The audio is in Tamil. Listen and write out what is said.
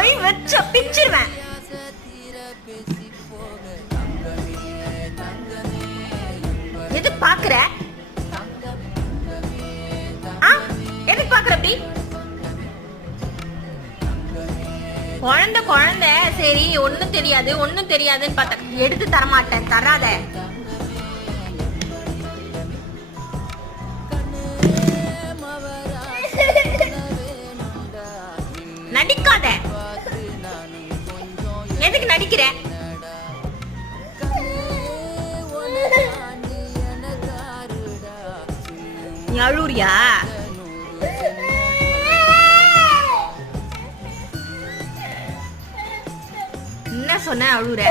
மொய் வச்ச பிச்சிருவேன். எது பாக்குற? எது பாக்குற அப்படி? குழந்தை குழந்தை சரி ஒண்ணும் தெரியாதுன்னு பார்த்தா எடுத்து தரமாட்டேன். தராத. நடிக்காத. எதுக்கு நடிக்கிற? நீ அழுறியா? என்ன சொன்ன? அழுற?